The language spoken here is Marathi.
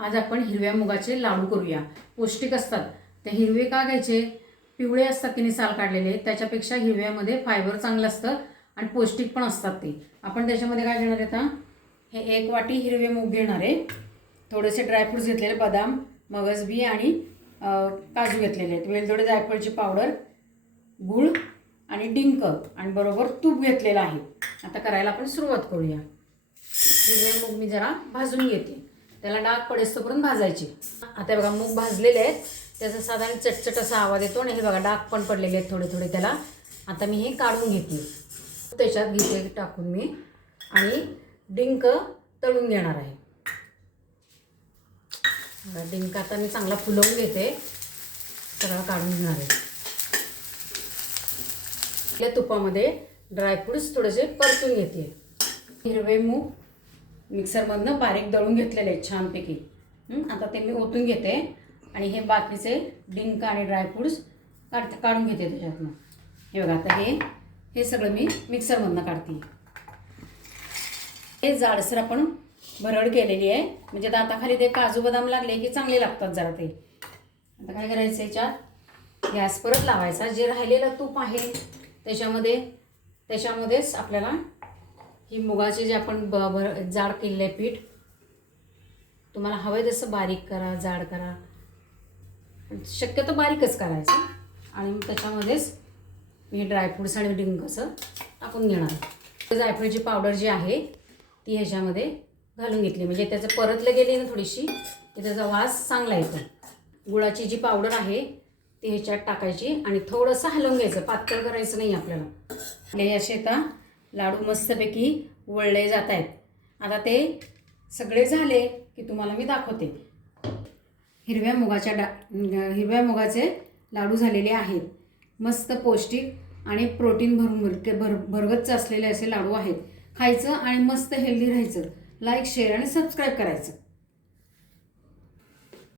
आज आपण हिरव्या मुगाचे लाडू करूया। पौष्टिक असतात ते। हिरवे का घ्यायचे? पिवळे असतात की नाही साल काढलेले, त्याच्यापेक्षा हिरव्यामध्ये फायबर चांगलं असतं आणि पौष्टिक पण असतात ते। आपण त्याच्यामध्ये काय घेणार आहे आता? हे 1 वाटी हिरवे मूग घेणार आहे, थोडेसे ड्रायफ्रुट्स घेतलेले, बदाम, मगजबी आणि काजू घेतलेले आहेत, वेलदोडे, जायफळची पावडर, गूळ आणि डिंक आणि बरोबर तूप घेतलेलं आहे। आता करायला आपण सुरुवात करूया। हिरवे मूग मी जरा भाजून घेते, त्याला डाग पडेस्तोपर्यंत भाजायचे। आता बघा मूग भाजलेले आहेत, त्याचा साधारण चटचट असा आवाज येतो आणि हे बघा डाग पण पडलेले आहेत थोडे थोडे त्याला। आता मी हे काढून घेते, त्याच्यात घेते टाकून मी आणि डिंक तळून घेणार आहे। डिंक आता मी चांगला फुलवून घेते, सगळं काढून घेणार आहे। या तुपामध्ये ड्रायफ्रुट्स थोडेसे परतून घेते। हिरवे मूग मिक्सरमधनं बारीक दळून घेतलेले आहेत छानपैकी। आता ते मी ओतून घेते आणि हे बाकीचे डिंक आणि ड्रायफ्रुट्स काढून घेते त्याच्यातनं। हे बघा आता हे सगळं मी मिक्सरमधनं काढते। हे जाडसर आपण भरड केलेली आहे, म्हणजे दाताखाली ते काजू बदाम लागले की चांगले लागतात जरा ते। आता काय करायचं, याच्यात गॅस परत लावायचा, जे राहिलेलं तूप आहे त्याच्यामध्येच आपल्याला ही मुगाचे जे आपण जाड केलेलं आहे पीठ, तुम्हाला हवं तसं बारीक करा, जाड करा, शक्यतो बारीकच करायचं। आणि मग त्याच्यामध्येच मी ड्रायफ्रुट्स आणि डिंक असं टाकून घेणार। जायफळची पावडर जी आहे ती ह्याच्यामध्ये घालून घेतली, म्हणजे त्याचं परतलं गेली ना थोडीशी की त्याचा वास चांगला येतो। गुळाची जी पावडर आहे ती ह्याच्यात टाकायची आणि थोडंसं हलवून घ्यायचं, पातळ करायचं नाही आपल्याला। हे असे आता लाडू मस्तपैकी वळले जात आहेत। आता ते सगळे झाले की तुम्हाला मी दाखवते। हिरव्या मुगाचे लाडू झालेले आहेत, मस्त पौष्टिक आणि प्रोटीन भरगच्च असलेले असे लाडू आहेत। खायचं आणि मस्त हेल्दी राहायचं। लाईक, शेअर आणि सबस्क्राईब करायचं।